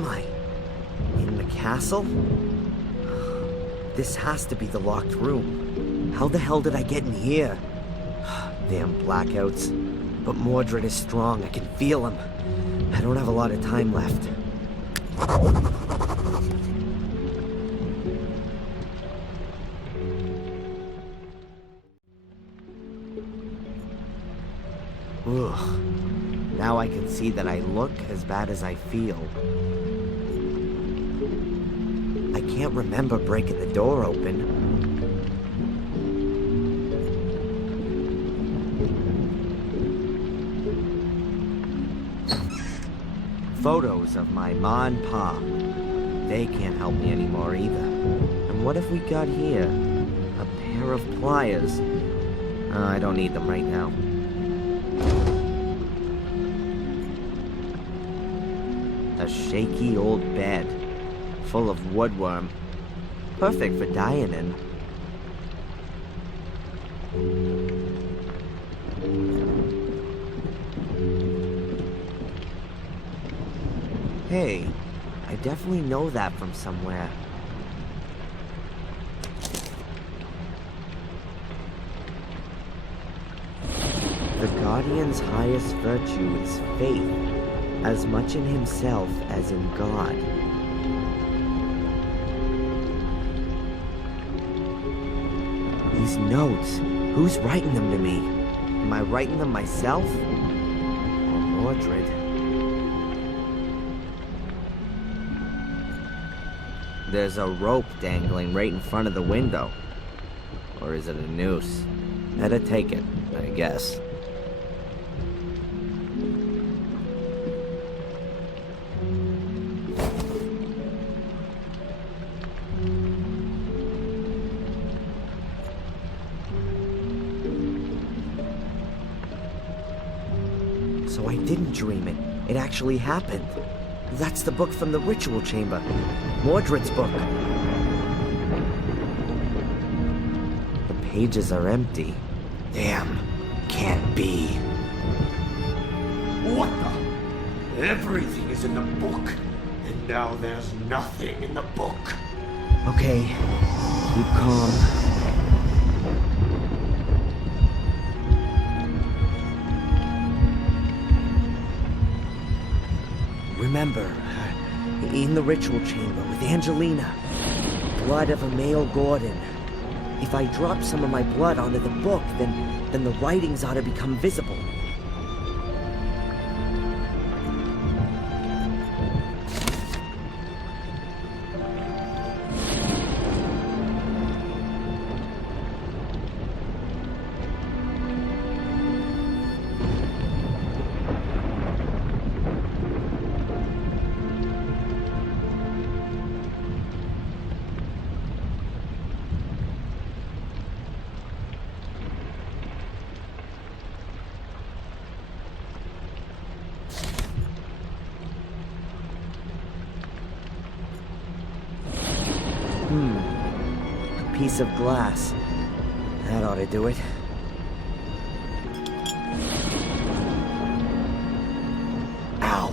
am I? In the castle? This has to be the locked room. How the hell did I get in here? Damn blackouts. But Mordred is strong, I can feel him. I don't have a lot of time left. Ugh. Now I can see that I look as bad as I feel. I can't remember breaking the door open. Photos of my ma and pa. They can't help me anymore either. And what have we got here? A pair of pliers. I don't need them right now. A shaky old bed, full of woodworm. Perfect for dying in. Hey, I definitely know that from somewhere. The Guardian's highest virtue is faith, as much in himself as in God. These notes, who's writing them to me? Am I writing them myself? Or Mordred? There's a rope dangling right in front of the window. Or is it a noose? Better take it, I guess. So I didn't dream it. It actually happened. That's the book from the ritual chamber. Mordred's book. The pages are empty. Damn. Can't be. What the? Everything is in the book. And now there's nothing in the book. Okay. Keep calm. Remember, in the ritual chamber with Angelina, blood of a male Gordon. If I drop some of my blood onto the book, then the writings ought to become visible. A piece of glass. That ought to do it. Ow.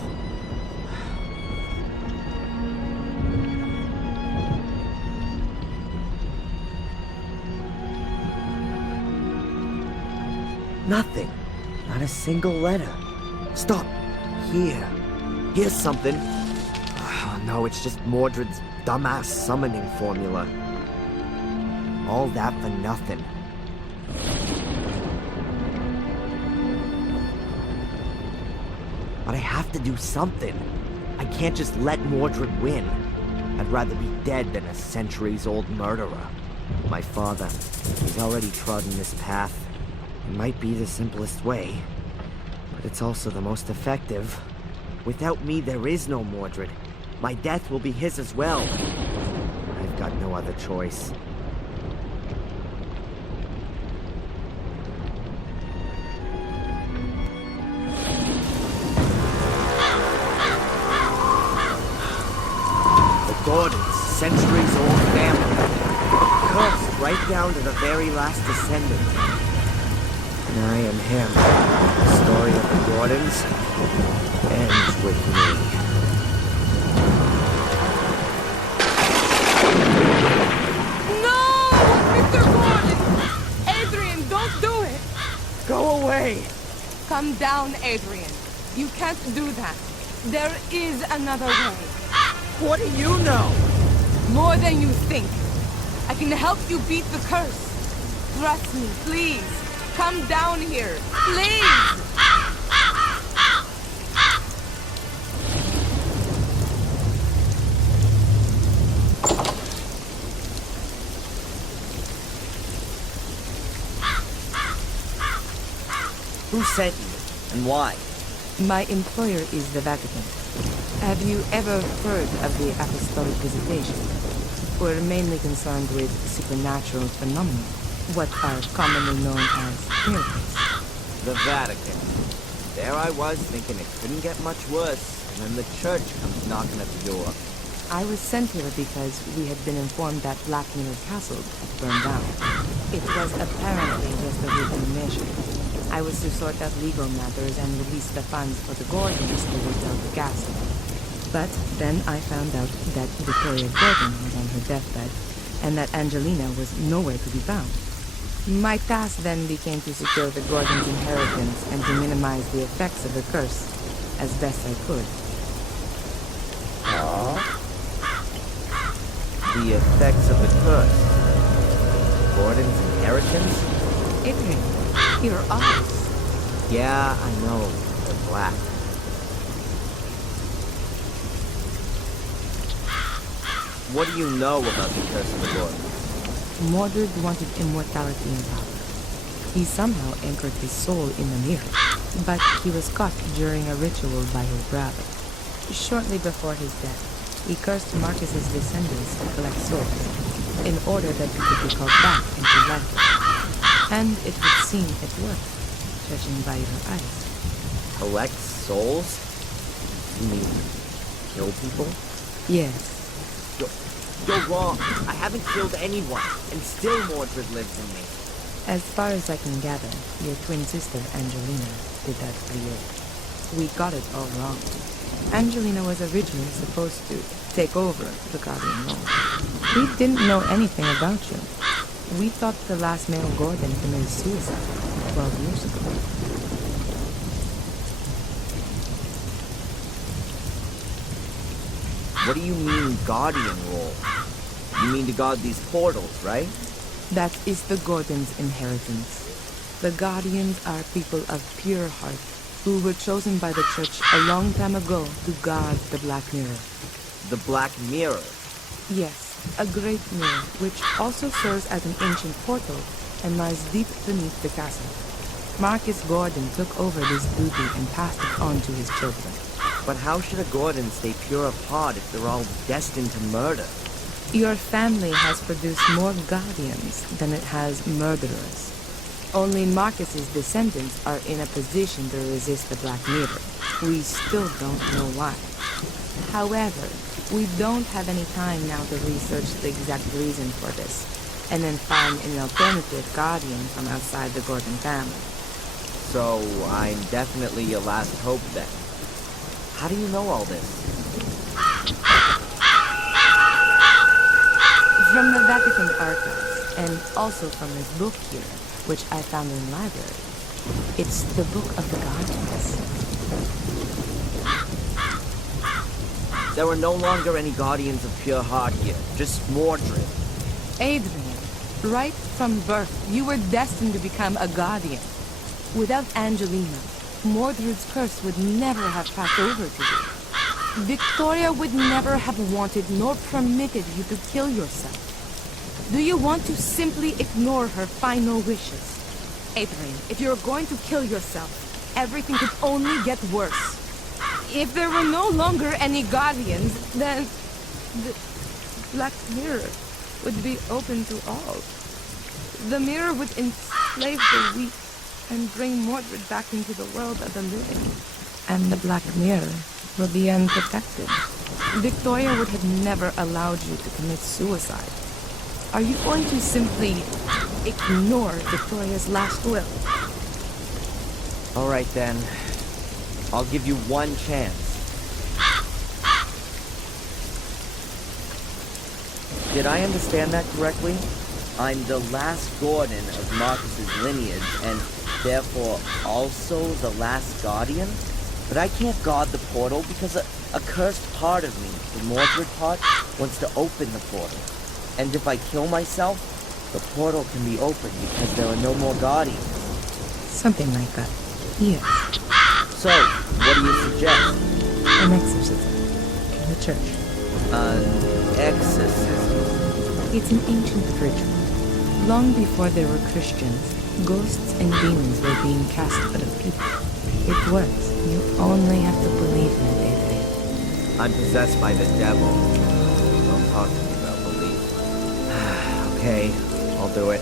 Nothing. Not a single letter. Stop. Here. Here's something. Oh, no, it's just Mordred's dumbass summoning formula. All that for nothing. But I have to do something. I can't just let Mordred win. I'd rather be dead than a centuries-old murderer. My father, he's already trodden this path. It might be the simplest way, but it's also the most effective. Without me, there is no Mordred. My death will be his as well. I've got no other choice. The Gordons, centuries-old family. Cursed right down to the very last descendant. And I am him. The story of the Gordons ends with me. Come down, Adrian. You can't do that. There is another way. What do you know? More than you think. I can help you beat the curse. Trust me, please. Come down here. Please! Who sent you, and why? My employer is the Vatican. Have you ever heard of the apostolic visitation? We're mainly concerned with supernatural phenomena, what are commonly known as miracles. The Vatican. There I was, thinking it couldn't get much worse, and then the church comes knocking at the door. I was sent here because we had been informed that Black Mirror Castle had burned down. It was apparently just a routine mission. I was to sort out legal matters and release the funds for the Gordons to rebuild the castle. But then I found out that Victoria Gordon was on her deathbed, and that Angelina was nowhere to be found. My task then became to secure the Gordon's inheritance and to minimize the effects of the curse as best I could. The effects of the curse. Gordon's inheritance? Adrian, your eyes. Yeah, I know. They're black. What do you know about the curse of the Gordons? Mordred wanted immortality and power. He somehow anchored his soul in the mirror, but he was caught during a ritual by his brother. Shortly before his death, he cursed Marcus's descendants to collect souls, in order that he could be called back into life. And it would seem it worked, judging by your eyes. Collect souls? You mean kill people? Yes. You're wrong. I haven't killed anyone, and still Mordred lives in me. As far as I can gather, your twin sister, Angelina, did that for you. We got it all wrong. Angelina was originally supposed to take over the Guardian role. We didn't know anything about you. We thought the last male Gordon committed suicide 12 years ago. What do you mean, Guardian role? You mean to guard these portals, right? That is the Gordon's inheritance. The Guardians are people of pure heart who were chosen by the Church a long time ago to guard the Black Mirror. The Black Mirror? Yes, a great mirror, which also serves as an ancient portal and lies deep beneath the castle. Marcus Gordon took over this duty and passed it on to his children. But how should a Gordon stay pure of heart if they're all destined to murder? Your family has produced more Guardians than it has murderers. Only Marcus's descendants are in a position to resist the Black Mirror. We still don't know why. However, we don't have any time now to research the exact reason for this, and then find an alternative Guardian from outside the Gordon family. So, I'm definitely your last hope then. How do you know all this? From the Vatican archives, and also from this book here, which I found in the library. It's the Book of the Guardians. There are no longer any Guardians of pure heart here, just Mordred. Adrian, right from birth, you were destined to become a Guardian. Without Angelina, Mordred's curse would never have passed over to you. Victoria would never have wanted nor permitted you to kill yourself. Do you want to simply ignore her final wishes? Adrian, if you're going to kill yourself, everything could only get worse. If there were no longer any Guardians, then the Black Mirror would be open to all. The mirror would enslave the weak and bring Mordred back into the world of the living. And the Black Mirror will be unprotected. Victoria would have never allowed you to commit suicide. Are you going to simply ignore Victoria's last will? All right then. I'll give you one chance. Did I understand that correctly? I'm the last Gordon of Marcus's lineage, and therefore also the last Guardian? But I can't guard the portal because a cursed part of me, the Mordred part, wants to open the portal. And if I kill myself, the portal can be opened because there are no more Guardians. Something like that. Yes. So, what do you suggest? An exorcism. In the church. An exorcism? It's an ancient ritual. Long before there were Christians, ghosts and demons were being cast out of people. It works. You only have to believe in it, Adrian. I'm possessed by the devil. Don't talk to me about belief. Okay, I'll do it.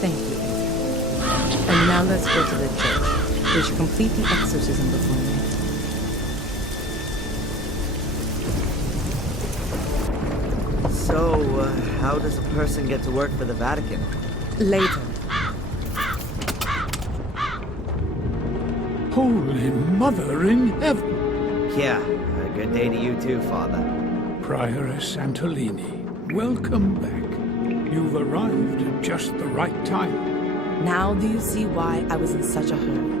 Thank you, Adrian. And now let's go to the church. We should complete the exorcism before night. So, how does a person get to work for the Vatican? Later. Holy Mother in Heaven! Yeah, a good day to you too, Father. Prioress Antolini, welcome back. You've arrived at just the right time. Now do you see why I was in such a hurry?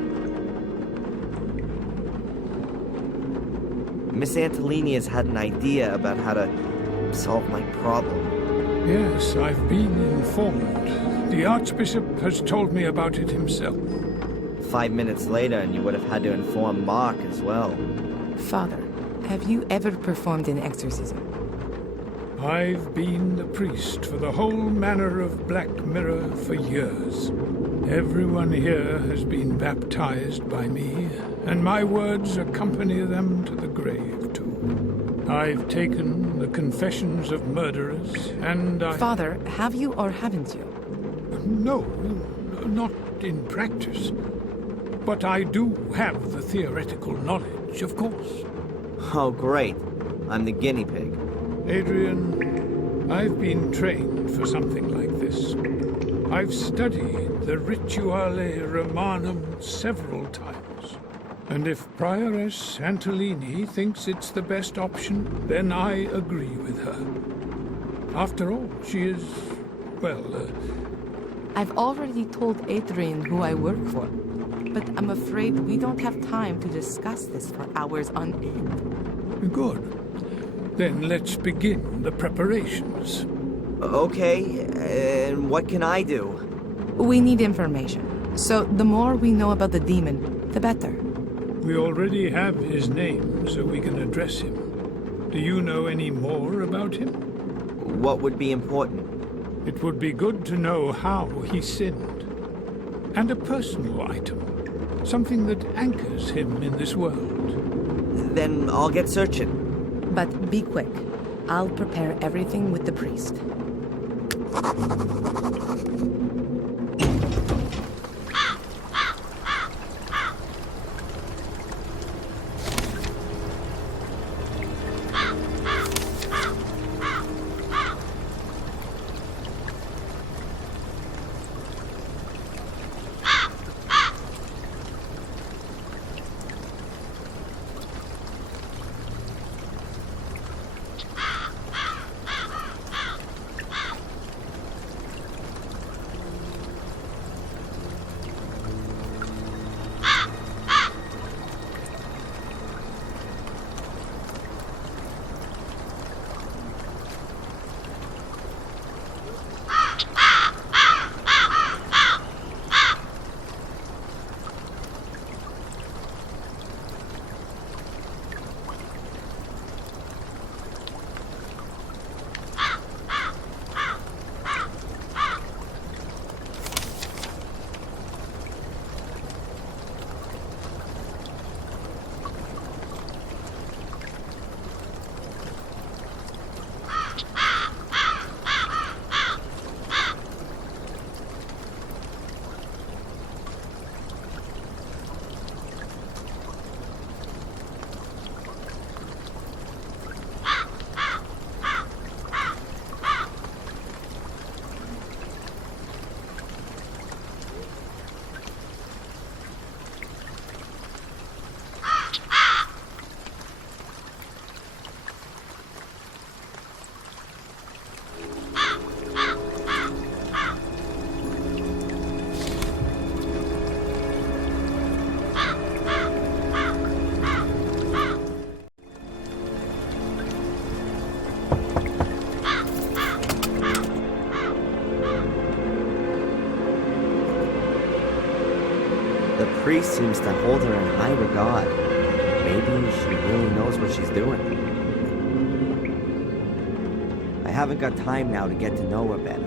Miss Antolini has had an idea about how to solve my problem. Yes, I've been informed. The Archbishop has told me about it himself. 5 minutes later, and you would have had to inform Mark as well. Father, have you ever performed an exorcism? I've been the priest for the whole manor of Black Mirror for years. Everyone here has been baptized by me, and my words accompany them to the grave, too. I've taken the confessions of murderers, and I... Father, have you or haven't you? No, not in practice. But I do have the theoretical knowledge, of course. Oh, great. I'm the guinea pig. Adrian, I've been trained for something like this. I've studied the Rituale Romanum several times. And if Prioress Antolini thinks it's the best option, then I agree with her. After all, she is, well, I've already told Adrian who I work for, but I'm afraid we don't have time to discuss this for hours on end. Good. Then let's begin the preparations. Okay, and what can I do? We need information, so the more we know about the demon, the better. We already have his name, so we can address him. Do you know any more about him? What would be important? It would be good to know how he sinned. And a personal item. Something that anchors him in this world. Then I'll get searching. But be quick. I'll prepare everything with the priest. priest seems to hold her in high regard. Maybe she really knows what she's doing. I haven't got time now to get to know her better.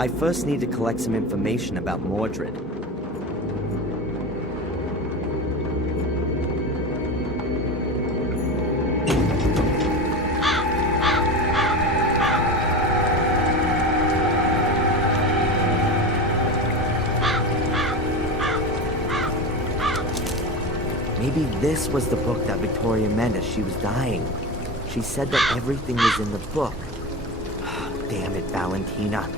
I first need to collect some information about Mordred. Maybe this was the book that Victoria meant as she was dying. She said that everything was in the book. Damn it, Valentina.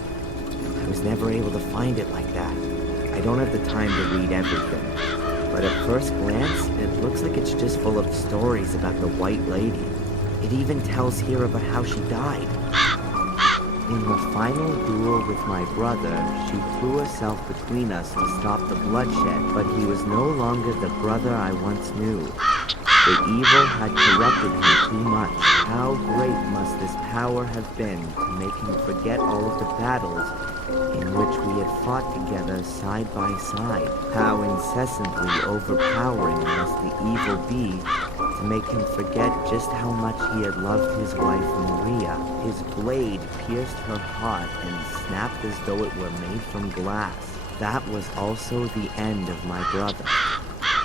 I was never able to find it like that. I don't have the time to read everything. But at first glance, it looks like it's just full of stories about the White Lady. It even tells here about how she died. In the final duel with my brother, she threw herself between us to stop the bloodshed, but he was no longer the brother I once knew. The evil had corrupted him too much. How great must this power have been to make him forget all of the battles in which we had fought together side by side? How incessantly overpowering must the evil be to make him forget just how much he had loved his wife Maria. His blade pierced her heart and snapped as though it were made from glass. That was also the end of my brother.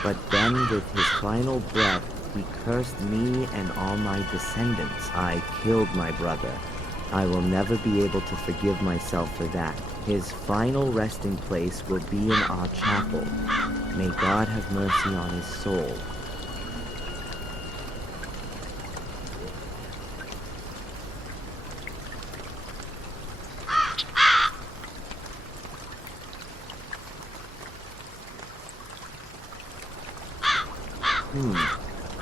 But then with his final breath, he cursed me and all my descendants. I killed my brother. I will never be able to forgive myself for that. His final resting place will be in our chapel. May God have mercy on his soul.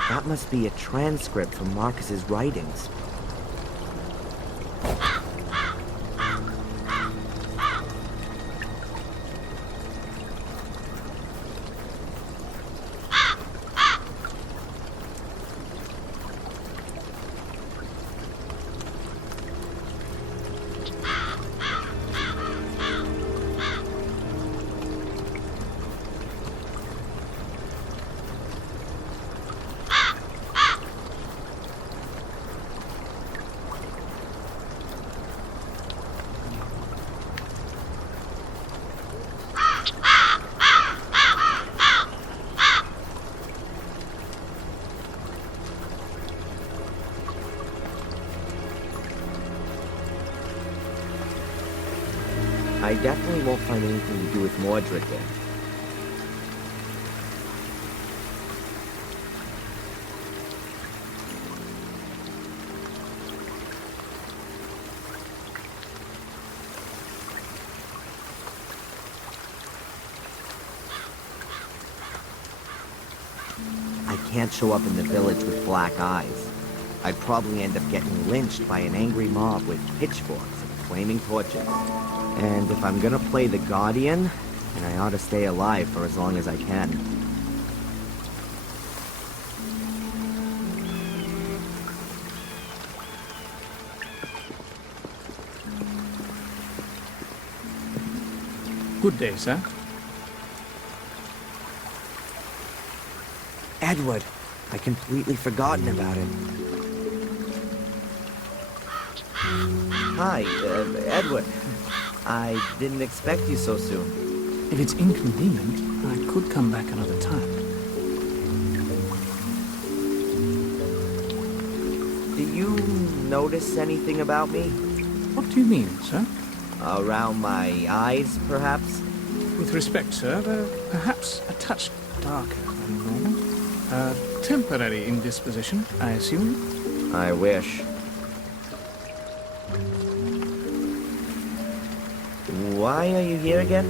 That must be a transcript from Marcus's writings. I definitely won't find anything to do with Mordred there. I can't show up in the village with black eyes. I'd probably end up getting lynched by an angry mob with pitchforks and flaming torches. And if I'm gonna play the Guardian, then I ought to stay alive for as long as I can. Good day, sir. Edward! I completely forgotten about him. Hi, Edward. I didn't expect you so soon. If it's inconvenient, I could come back another time. Do you notice anything about me? What do you mean, sir? Around my eyes, perhaps? With respect, sir, they're perhaps a touch darker than normal. Temporary indisposition, I assume? I wish. Why are you here again?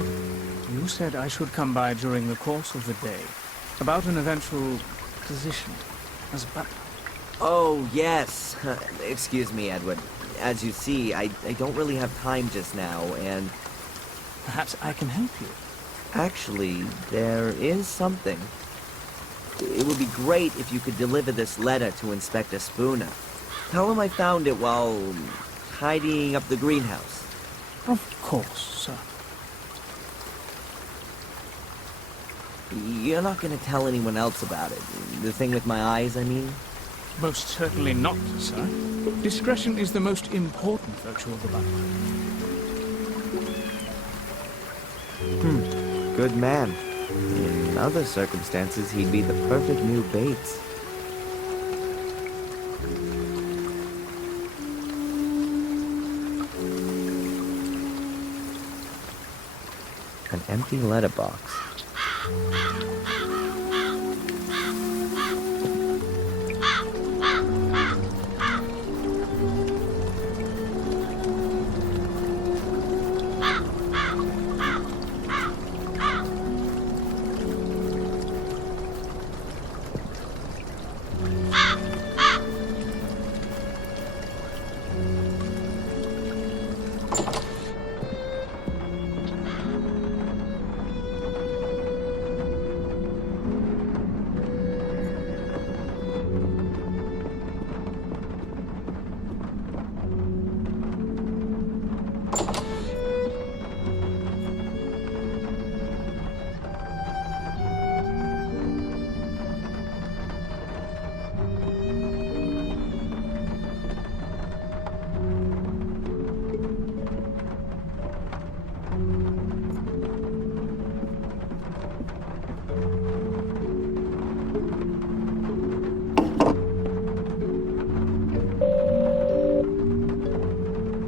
You said I should come by during the course of the day. About an eventual position as butler. Oh, yes. Excuse me, Edward. As you see, I don't really have time just now, and... Perhaps I can help you. Actually, there is something. It would be great if you could deliver this letter to Inspector Spooner. Tell him I found it while tidying up the greenhouse. Of course, sir. You're not gonna tell anyone else about it. The thing with my eyes, I mean? Most certainly not, sir. Discretion is the most important virtue of the Bible. Good man. In other circumstances, he'd be the perfect new Bates. An empty letterbox.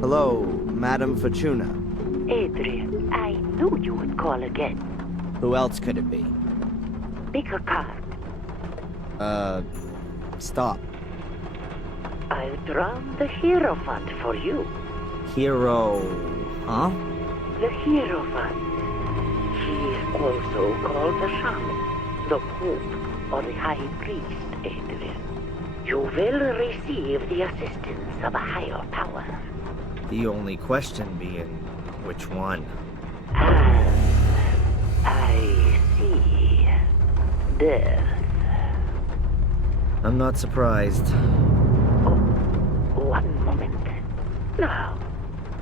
Hello, Madam Fortuna. Adrian, I knew you would call again. Who else could it be? Pick a card. Stop. I'll drown the Hierophant for you. Hero... huh? The Hierophant. He is also called the Shaman, the Pope, or the High Priest, Adrian. You will receive the assistance of a higher power. The only question being, which one? I see. Death. I'm not surprised. Oh, one moment. Now,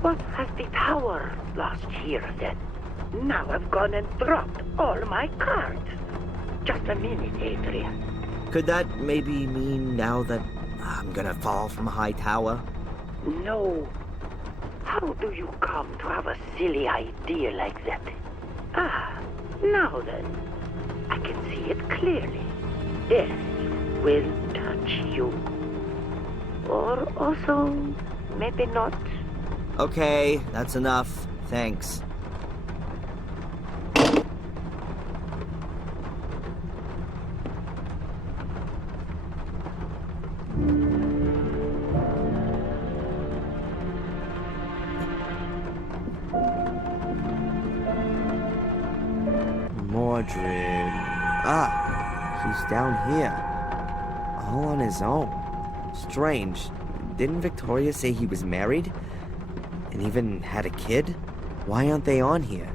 what has the tower lost here then? Now I've gone and dropped all my cards. Just a minute, Adrian. Could that maybe mean now that I'm gonna fall from a high tower? No. How do you come to have a silly idea like that? Ah, now then. I can see it clearly. Death will touch you. Or also, maybe not. Okay, that's enough. Thanks. Mordred. Ah, he's down here. All on his own. Strange. Didn't Victoria say he was married? And even had a kid? Why aren't they on here?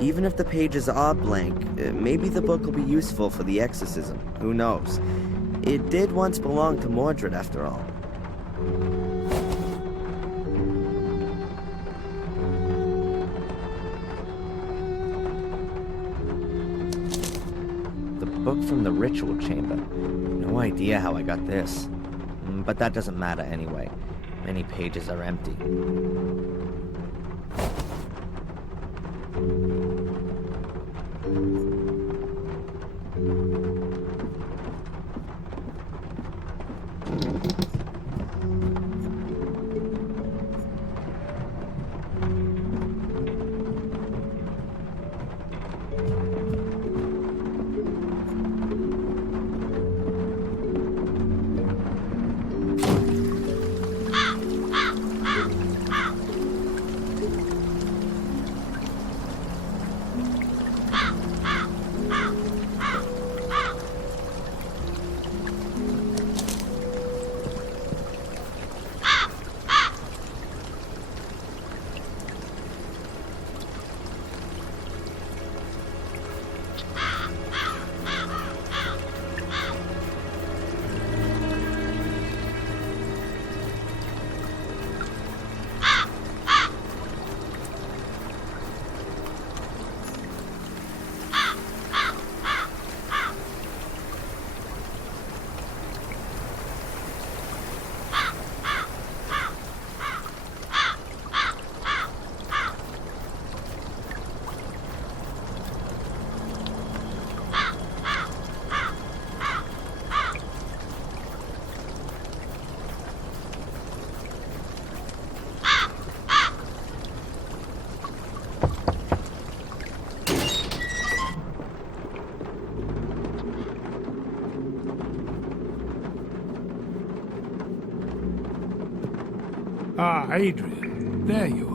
Even if the pages are blank, maybe the book will be useful for the exorcism. Who knows? It did once belong to Mordred, after all. The book from the ritual chamber. No idea how I got this. But that doesn't matter anyway. Many pages are empty. Ah, Adrian, there you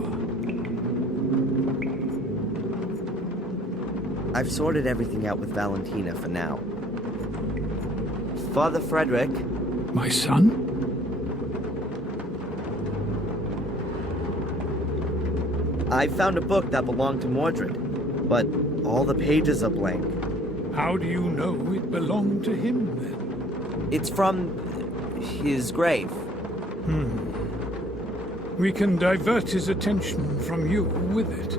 are. I've sorted everything out with Valentina for now. Father Frederick. My son? I found a book that belonged to Mordred, but all the pages are blank. How do you know it belonged to him, then? It's from his grave. We can divert his attention from you with it.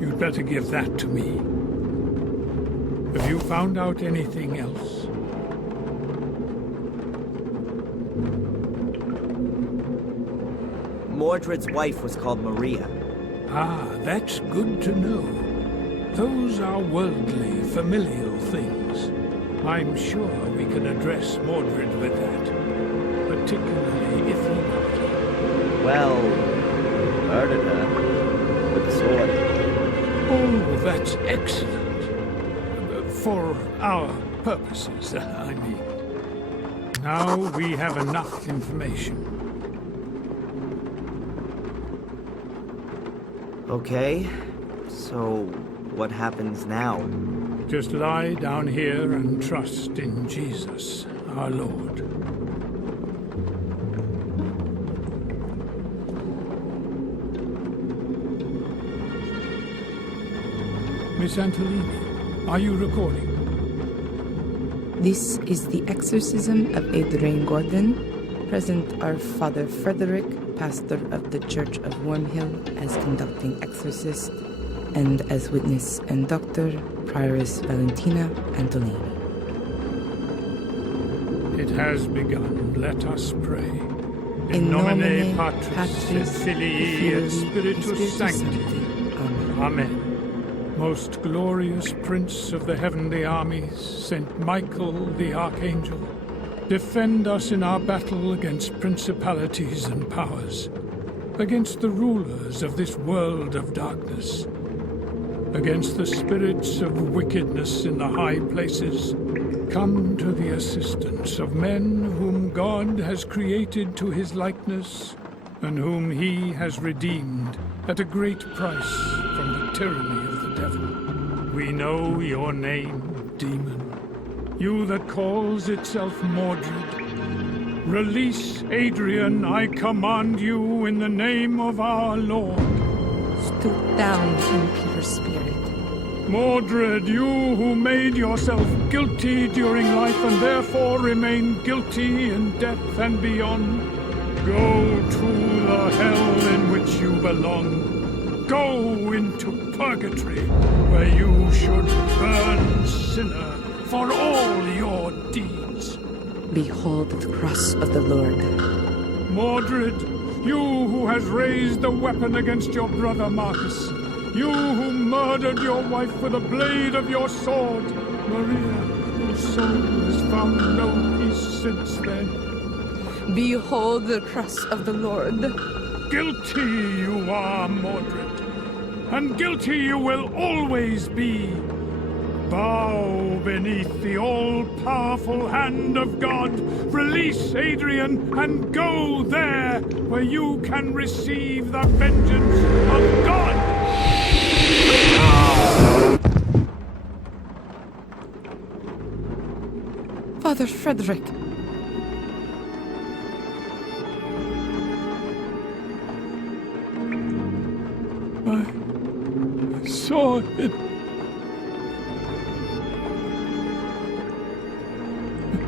You'd better give that to me. Have you found out anything else? Mordred's wife was called Maria. Ah, that's good to know. Those are worldly, familial things. I'm sure we can address Mordred with that, particularly if he loved her. Well, murdered her with a sword. Oh, that's excellent. For our purposes, I mean. Now we have enough information. Okay, so what happens now? Just lie down here and trust in Jesus, our Lord. Miss Antolini, are you recording? This is the exorcism of Adrian Gordon. Present are Father Frederick, pastor of the Church of Wormhill, as conducting exorcist, and as witness and doctor, Prioress Valentina Antolini. It has begun. Let us pray. In nomine Patris et Filii et Spiritus Sancti. Amen. Most glorious Prince of the heavenly armies, Saint Michael the Archangel, defend us in our battle against principalities and powers, against the rulers of this world of darkness, against the spirits of wickedness in the high places. Come to the assistance of men whom God has created to his likeness, and whom he has redeemed at a great price from the tyranny of the devil. We know your name, demon, you that calls itself Mordred. Release Adrian, I command you in the name of our Lord. Stoop down, impure spirit. Mordred, you who made yourself guilty during life and therefore remain guilty in death and beyond, go to the hell in which you belong. Go into purgatory, where you should burn sinner for all your deeds. Behold the cross of the Lord. Mordred, you who has raised the weapon against your brother Marcus, you who murdered your wife with a blade of your sword, Maria, whose soul has found no peace since then. Behold the cross of the Lord. Guilty you are, Mordred, and guilty you will always be. Bow beneath the all-powerful hand of God. Release Adrian and go there where you can receive the vengeance of God. Father Frederick. I saw it.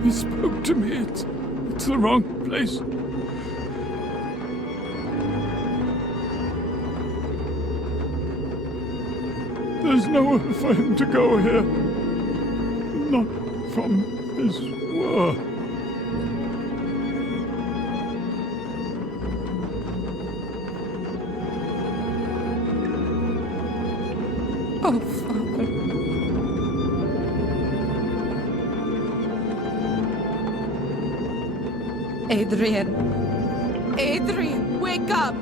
He spoke to me. It's the wrong place. There's nowhere for him to go here. Not from his world. Oh, Father. Adrian. Adrian, wake up!